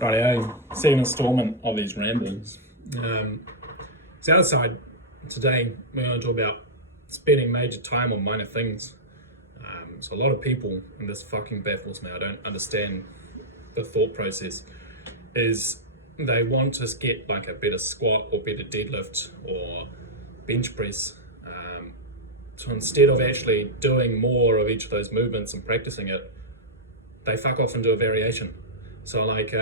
Rightio, second instalment of these rambles. So outside today, we're going to talk about spending major time on minor things. So a lot of people, and this fucking baffles me, I don't understand the thought process, is they want to get like a better squat or better deadlift or bench press. So instead of actually doing more of each of those movements and practicing it, they fuck off and do a variation. So like,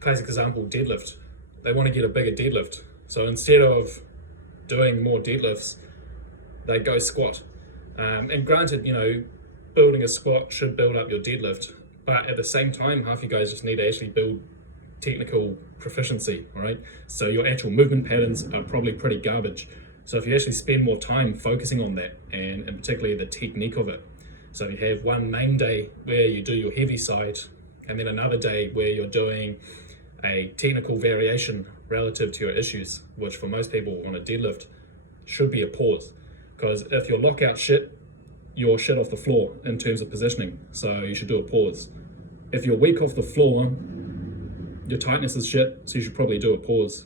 classic example, deadlift. They want to get a bigger deadlift. So instead of doing more deadlifts, they go squat. And granted, building a squat should build up your deadlift, but at the same time, half you guys just need to actually build technical proficiency, all right? So your actual movement patterns are probably pretty garbage. So if you actually spend more time focusing on that, and particularly the technique of it, so if you have one main day where you do your heavy side, and then another day where you're doing a technical variation relative to your issues, which for most people on a deadlift should be a pause. Because if your lockout shit, you're shit off the floor in terms of positioning. So you should do a pause. If you're weak off the floor, your tightness is shit, so you should probably do a pause.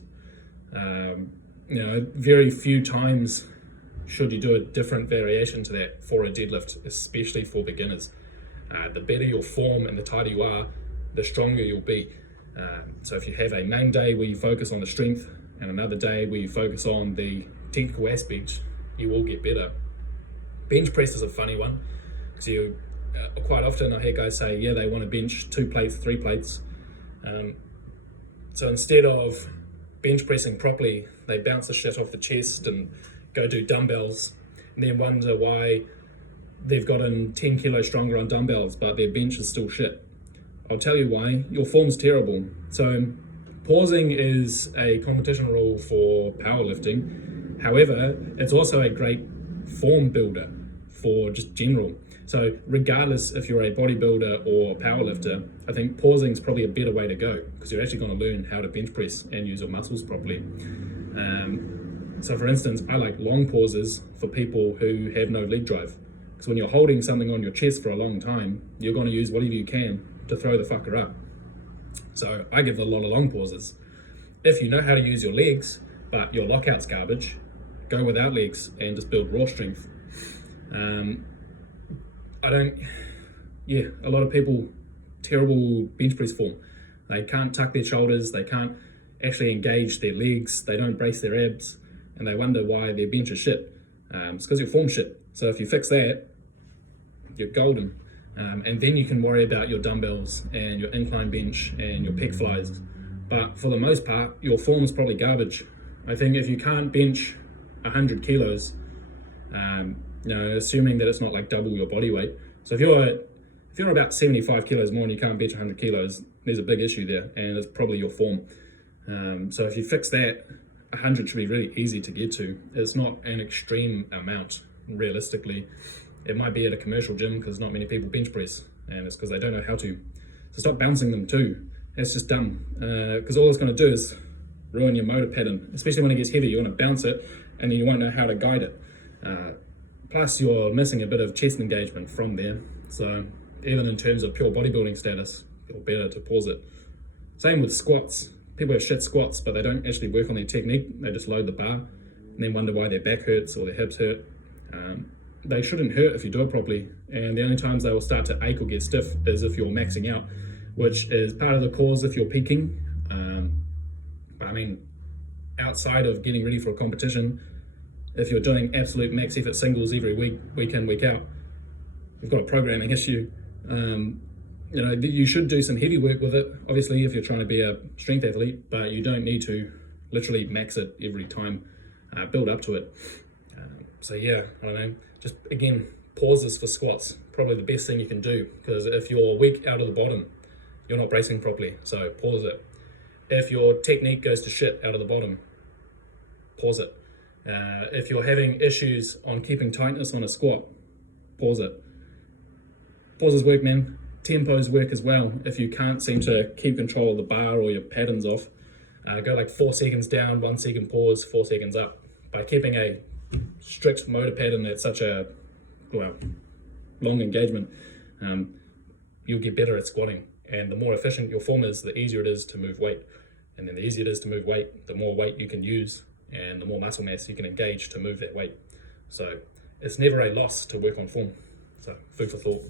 Very few times should you do a different variation to that for a deadlift, especially for beginners. The better your form and the tighter you are, the stronger you'll be. So if you have a main day where you focus on the strength and another day where you focus on the technical aspect, you will get better. Bench press is a funny one, because quite often I hear guys say, yeah, they want to bench 2 plates, 3 plates. So instead of bench pressing properly, they bounce the shit off the chest and go do dumbbells, and then wonder why they've gotten 10 kilos stronger on dumbbells, but their bench is still shit. I'll tell you why. Your form's terrible. So pausing is a competition rule for powerlifting. However, it's also a great form builder for just general. So regardless if you're a bodybuilder or a powerlifter, I think pausing is probably a better way to go, because you're actually going to learn how to bench press and use your muscles properly. So for instance, I like long pauses for people who have no leg drive. Because when you're holding something on your chest for a long time, you're going to use whatever you can to throw the fucker up. So I give a lot of long pauses. If you know how to use your legs, but your lockout's garbage, go without legs and just build raw strength. A lot of people, terrible bench press form. They can't tuck their shoulders, they can't actually engage their legs, they don't brace their abs, and they wonder why their bench is shit. It's because your form's shit. So if you fix that, you're golden. And then you can worry about your dumbbells and your incline bench and your pec flies. But for the most part, your form is probably garbage. I think if you can't bench 100 kilos, assuming that it's not like double your body weight. So if you're about 75 kilos more and you can't bench 100 kilos, there's a big issue there, and it's probably your form. So if you fix that, 100 should be really easy to get to. It's not an extreme amount, realistically. It might be at a commercial gym because not many people bench press, and it's because they don't know how to. So stop bouncing them too. That's just dumb, because all it's going to do is ruin your motor pattern, especially when it gets heavy. You want to bounce it, and then you won't know how to guide it. Plus, you're missing a bit of chest engagement from there. So even in terms of pure bodybuilding status, you're better to pause it. Same with squats. People have shit squats, but they don't actually work on their technique. They just load the bar and then wonder why their back hurts or their hips hurt. They shouldn't hurt if you do it properly. And the only times they will start to ache or get stiff is if you're maxing out, which is part of the cause if you're peaking. But I mean, outside of getting ready for a competition, if you're doing absolute max effort singles every week, week in, week out, you've got a programming issue. You should do some heavy work with it, obviously, if you're trying to be a strength athlete, but you don't need to literally max it every time. Build up to it. I don't know. Just, again, pauses for squats, probably the best thing you can do, because if you're weak out of the bottom, you're not bracing properly, so pause it. If your technique goes to shit out of the bottom, pause it. If you're having issues on keeping tightness on a squat, pause it. Pauses work, man. Tempos work as well. If you can't seem to keep control of the bar or your patterns off, go like 4 seconds down, 1 second pause, 4 seconds up. By keeping a strict motor pattern at such a long engagement, you'll get better at squatting. And the more efficient your form is, the easier it is to move weight. And then the easier it is to move weight, the more weight you can use and the more muscle mass you can engage to move that weight. So it's never a loss to work on form. So food for thought.